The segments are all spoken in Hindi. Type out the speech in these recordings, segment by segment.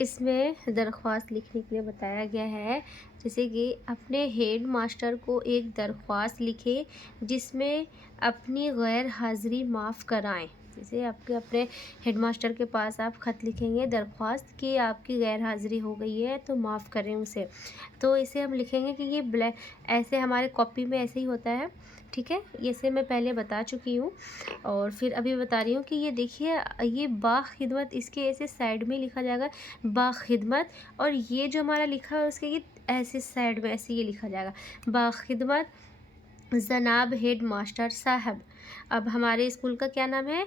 इसमें दरख्वास्त लिखने के लिए बताया गया है, जैसे कि अपने हेड मास्टर को एक दरख्वास्त लिखें जिसमें अपनी गैर हाज़िरी माफ़ कराएं। जैसे आपके अपने हेडमास्टर के पास आप ख़त लिखेंगे दरख्वास्त कि आपकी गैर हाज़िरी हो गई है तो माफ़ करें उसे। तो इसे हम लिखेंगे कि ये ब्लैक, ऐसे हमारे कॉपी में ऐसे ही होता है, ठीक है। ये से मैं पहले बता चुकी हूँ और फिर अभी बता रही हूँ कि ये देखिए, ये बाखिदमत इसके ऐसे साइड में लिखा जाएगा बाखिदमत, और ये जो हमारा लिखा है उसके ये ऐसे साइड में ऐसे ये लिखा जाएगा बाखिदमत जनाब हेड मास्टर साहब। अब हमारे स्कूल का क्या नाम है?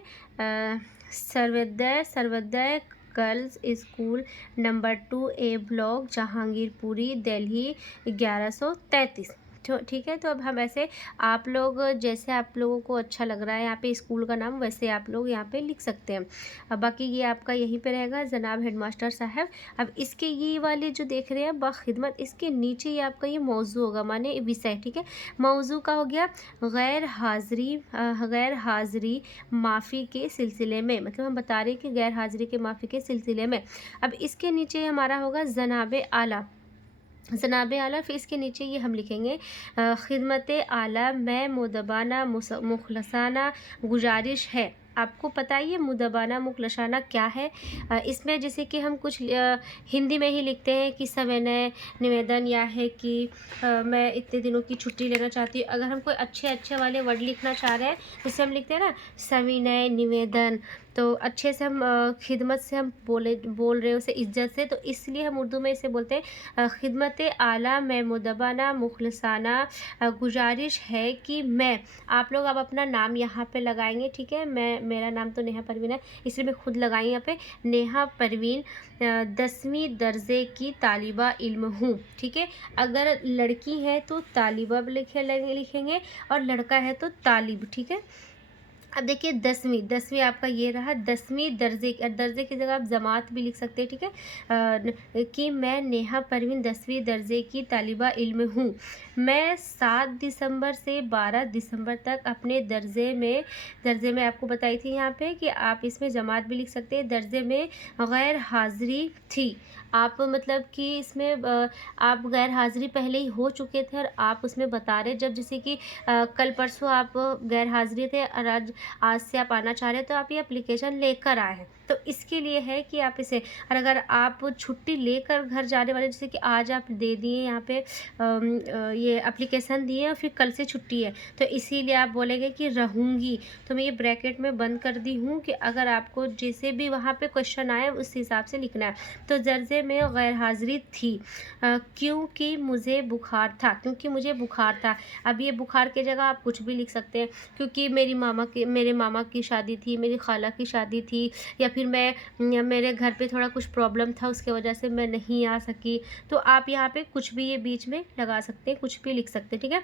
Sarvodaya girls school number 2A block Jahangirpuri Delhi 1133। तो ठीक है, तो अब हम ऐसे आप लोग जैसे आप लोगों को अच्छा लग रहा है यहाँ पे स्कूल का नाम, वैसे आप लोग यहाँ पे लिख सकते हैं। अब बाकी ये आपका यहीं पे रहेगा जनाब हेडमास्टर साहब। अब इसके ये वाले जो देख रहे हैं बाखिदमत, इसके नीचे ये आपका ये मौजू होगा, माने विषय, ठीक है। मौजू का हो गया गैर हाज़िरी माफ़ी के सिलसिले में, मतलब हम बता रहे हैं कि गैर हाज़िरी के माफ़ी के सिलसिले में। अब इसके नीचे हमारा होगा जनाब आला, फिर इसके नीचे ये हम लिखेंगे खिदमत आला में मुदबाना मुखलसाना गुजारिश है। आपको पता है ये मुदबाना मुखलसाना क्या है? इसमें जैसे कि हम कुछ हिंदी में ही लिखते हैं कि सविनय निवेदन, या है कि मैं इतने दिनों की छुट्टी लेना चाहती हूँ। अगर हम कोई अच्छे अच्छे वाले वर्ड लिखना चाह रहे हैं जैसे हम लिखते हैं ना सविनय निवेदन, तो अच्छे से हम खिदमत से हम बोल रहे हैं उसे इज्जत से, तो इसलिए हम उर्दू में इसे बोलते हैं खिदमत आला में मुदबाना मुखलसाना गुजारिश है कि मैं, आप लोग अब अपना नाम यहाँ पे लगाएंगे, ठीक है। मेरा नाम तो नेहा परवीन है, इसलिए मैं खुद लगाई यहाँ पे नेहा परवीन 10वीं दर्जे की तालिबा इल्म हूँ, ठीक है। अगर लड़की है तो तालिबा लिखेंगे और लड़का है तो तालिब, ठीक है। अब देखिए 10वीं आपका ये रहा 10वीं दर्जे की जगह आप जमात भी लिख सकते हैं, ठीक है। कि मैं नेहा परवीन 10वीं दर्जे की तालिबा इल्म हूँ। मैं 7 दिसंबर से 12 दिसंबर तक अपने दर्जे में आपको बताई थी यहाँ पे कि आप इसमें जमात भी लिख सकते हैं। दर्जे में गैर हाज़िरी थी, आप मतलब कि इसमें आप गैर हाज़िरी पहले ही हो चुके थे और आप उसमें बता रहे, जब जैसे कि कल परसों आप गैर हाज़िरी थे और आज से आप आना चाह रहे हैं, तो आप ये एप्लीकेशन लेकर आए हैं, तो इसके लिए है कि आप इसे, और अगर आप छुट्टी लेकर घर जाने वाले, जैसे कि आज आप दे दिए यहाँ पे ये एप्लीकेशन दिए और फिर कल से छुट्टी है, तो इसीलिए आप बोलेंगे कि रहूँगी, तो मैं ये ब्रैकेट में बंद कर दी हूँ कि अगर आपको जैसे भी वहाँ पे क्वेश्चन आए उस हिसाब से लिखना है। तो दर्जे में गैर हाज़िरी थी क्योंकि मुझे बुखार था। अब ये बुखार की जगह आप कुछ भी लिख सकते हैं, क्योंकि मेरे मामा की शादी थी, मेरी खाला की शादी थी, या फिर मेरे घर पे थोड़ा कुछ प्रॉब्लम था उसके वजह से मैं नहीं आ सकी, तो आप यहाँ पे कुछ भी ये बीच में लगा सकते हैं, कुछ भी लिख सकते हैं, ठीक है।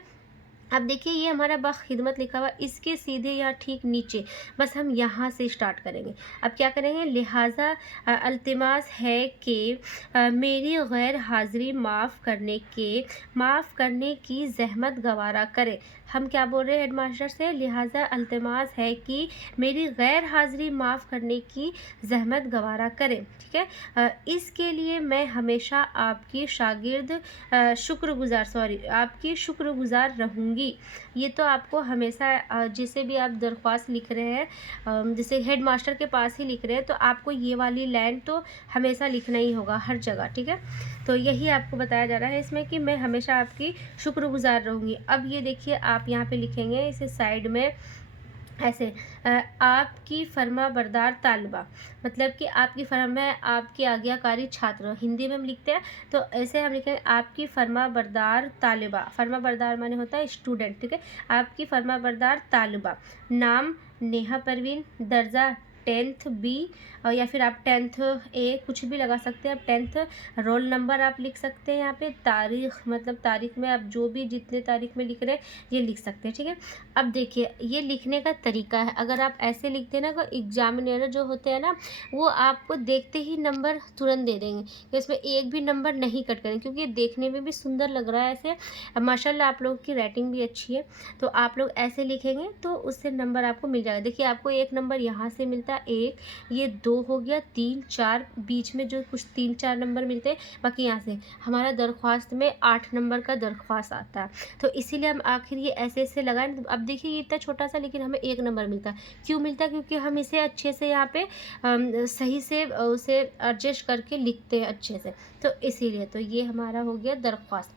अब देखिए ये हमारा बाखिदमत लिखा हुआ, इसके सीधे यहाँ ठीक नीचे बस हम यहाँ से स्टार्ट करेंगे। अब क्या करेंगे, लिहाजा अल्तिमास है कि मेरी गैर हाज़िरी माफ़ करने की ज़हमत गवारा करें। हम क्या बोल रहे हैं हेडमास्टर से, लिहाजा अल्तिमास है कि मेरी गैर हाज़िरी माफ़ करने की ज़हमत गवारा करें, ठीक है। इसके लिए मैं हमेशा आपकी शुक्रगुजार रहूँगी। ये तो आपको हमेशा जिसे भी आप दरख्वास्त लिख रहे हैं, जैसे हेड मास्टर के पास ही लिख रहे हैं, तो आपको ये वाली लाइन तो हमेशा लिखना ही होगा हर जगह, ठीक है। तो यही आपको बताया जा रहा है इसमें कि मैं हमेशा आपकी शुक्रगुजार रहूँगी। अब ये देखिए आप यहाँ पे लिखेंगे इसे साइड में ऐसे आपकी फर्मा बरदार तालिबा, मतलब कि मैं आपकी आज्ञाकारी छात्र, हिंदी में हम लिखते हैं, तो ऐसे हम लिखेंगे आपकी फर्मा बरदार तालिबा। फर्मा बरदार माने होता है स्टूडेंट, ठीक है। आपकी फर्मा बरदार तालिबा, नाम नेहा परवीन, दर्जा 10th B, और या फिर आप 10th A कुछ भी लगा सकते हैं। आप 10th रोल नंबर आप लिख सकते हैं यहाँ पे, तारीख मतलब तारीख में आप जो भी जितने तारीख में लिख रहे हैं ये लिख सकते हैं, ठीक है। अब देखिए ये लिखने का तरीका है, अगर आप ऐसे लिखते हैं ना, तो एग्जामिनर जो होते हैं ना वो आपको देखते ही नंबर तुरंत दे देंगे, तो इसमें एक भी नंबर नहीं कट करेंगे, क्योंकि ये देखने में भी सुंदर लग रहा है ऐसे। माशाल्लाह आप लोगों की राइटिंग भी अच्छी है, तो आप लोग ऐसे लिखेंगे तो उससे नंबर आपको मिल जाएगा। देखिए आपको एक नंबर यहाँ से मिलता है, एक, ये 2 2 हो गया, 3, 4 बीच में जो कुछ 3-4 नंबर मिलते हैं, बाकी यहाँ से हमारा दरख्वास्त में 8 नंबर का दरख्वास्त आता है। तो इसीलिए हम आखिर ये ऐसे-ऐसे लगाएँ। अब देखिए ये इतना छोटा-सा, लेकिन हमें 1 नंबर मिलता है। क्यों मिलता है? क्योंकि हम इसे अच्छे से यहाँ पे सही से उसे एडजस्ट करके लिखते हैं अच्छे से। तो इसीलिए तो ये हमारा हो गया दरख्वास्त।